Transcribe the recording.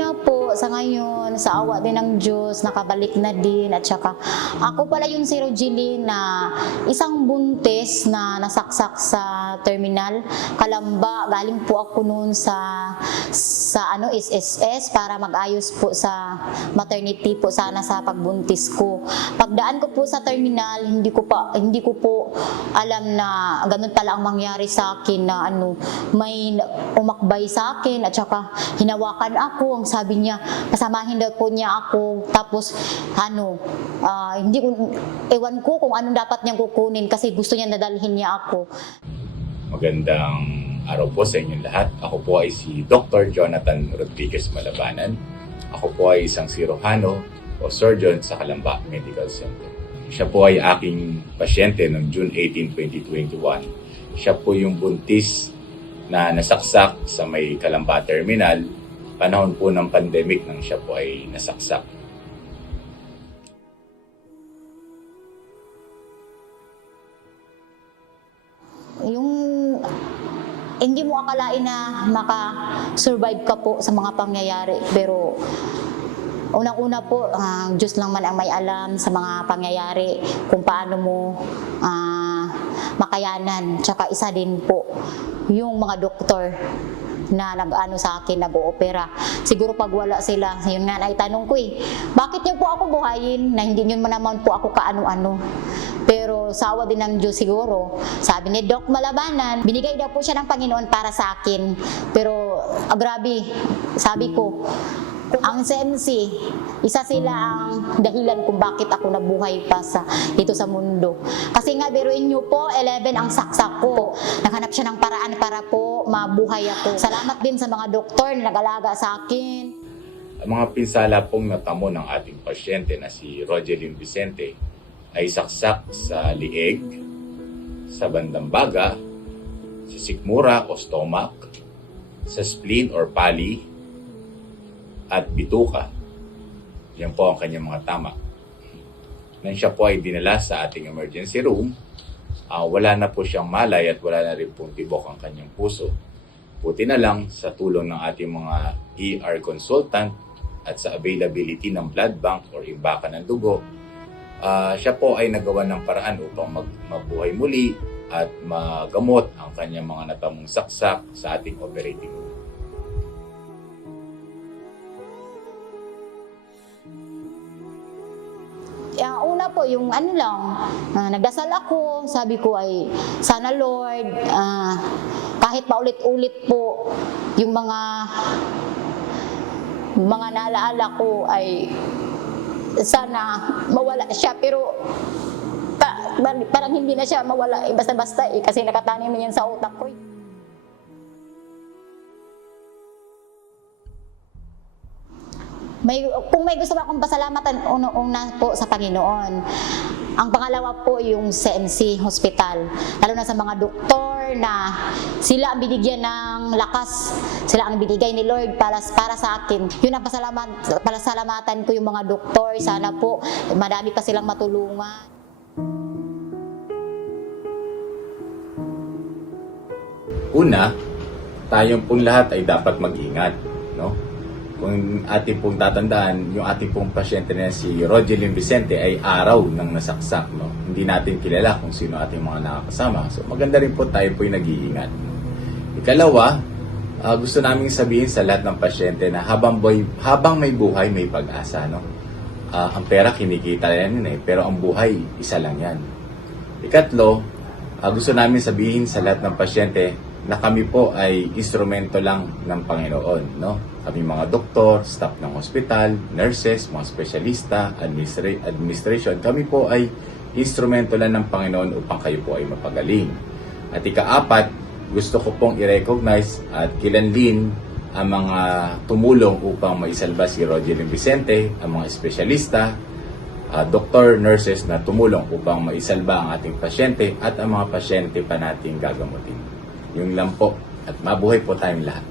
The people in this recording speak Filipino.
na po, sa ngayon, sa awa din ng Diyos, nakabalik na din. At saka, ako pala yung si Rogeline na isang buntis na nasaksak sa terminal. Kalamba, galing po ako noon sa SSS para mag-ayos po sa maternity po sana sa pagbuntis ko. Pagdaan ko po sa terminal, hindi ko po alam na ganun pala ang mangyari sa akin na may umakbay sa akin at saka hinawakan ako. Ang sabi niya, pasamahin daw po niya ako. Tapos ewan ko kung anong dapat niyang kukunin kasi gusto niya nadalhin niya ako. Magandang araw po sa inyong lahat. Ako po ay si Dr. Jonathan Rodriguez Malabanan. Ako po ay isang sirohano o surgeon sa Calamba Medical Center. Siya po ay aking pasyente noong June 18, 2021. Siya po yung buntis na nasaksak sa may Calamba Terminal, panahon po ng pandemic nang siya po ay nasaksak. Yung hindi mo akalain na maka-survive ka po sa mga pangyayari, pero unang-una po, Diyos lang man ang may alam sa mga pangyayari kung paano mo makayanan. Tsaka isa din po yung mga doktor na sa akin, nag-oopera. Siguro pag wala sila, yun nga naitanong ko bakit niyo po ako buhayin na hindi niyo naman po ako kaano-ano. Pero sa awa din ng Diyos siguro, sabi ni Doc Malabanan, binigay daw po siya ng Panginoon para sa akin. Pero grabe, sabi ko, ang CMC, isa sila ang dahilan kung bakit ako nabuhay pa dito sa mundo. Kasi nga, biruin nyo po, 11 ang saksak ko. Naghanap siya ng paraan para po mabuhay ako. Salamat din sa mga doktor na nag-alaga sa akin. Ang mga pinsala pong natamo ng ating pasyente na si Rogeline Vicente ay saksak sa lieg, sa bandang baga, sa sikmura o stomach, sa spleen or pali, at bituka. Yan po ang kanyang mga tama. Nang siya po ay dinala sa ating emergency room, wala na po siyang malay at wala na rin pong tibok ang kanyang puso. Buti na lang sa tulong ng ating mga ER consultant at sa availability ng blood bank or imbakan ng dugo, siya po ay nagawa ng paraan upang mabuhay muli at magamot ang kanyang mga natamong saksak sa ating operating room. Una po, yung nagdasal ako, sabi ko ay, sana Lord, kahit paulit-ulit po, yung mga naalaala ko ay, sana mawala siya, pero parang hindi na siya mawala, basta-basta kasi nakatanim na yan sa utak ko. Kung may gusto akong pasalamatan, una po sa Panginoon. Ang pangalawa po yung CMC Hospital. Lalo na sa mga doktor na sila ang binigyan ng lakas, sila ang binigay ni Lord para sa akin. Yun ang pasalamatan ko yung mga doktor. Sana po madami pa silang matulungan. Una, tayong pong lahat ay dapat mag-ingat, no? Kung ating pong tatandaan, yung ating pong pasyente na si Rogeline Vicente ay araw ng nasaksak, no? Hindi natin kilala kung sino ating mga nakakasama. So maganda rin po tayo po yung nag-iingat. Ikalawa, gusto namin sabihin sa lahat ng pasyente na habang may buhay, may pag-asa, no? Ang pera kinikita yan pero ang buhay, isa lang yan. Ikatlo, gusto namin sabihin sa lahat ng pasyente na kami po ay instrumento lang ng Panginoon, no? Kami mga doktor, staff ng hospital, nurses, mga espesyalista, administration, kami po ay instrumento lang ng Panginoon upang kayo po ay mapagaling. At ikaapat, gusto ko pong i-recognize at kilanlin ang mga tumulong upang maisalba si Rogeline Vicente, ang mga espesyalista, doktor, nurses na tumulong upang maisalba ang ating pasyente at ang mga pasyente pa nating gagamutin. Yung lang po at mabuhay po tayong lahat.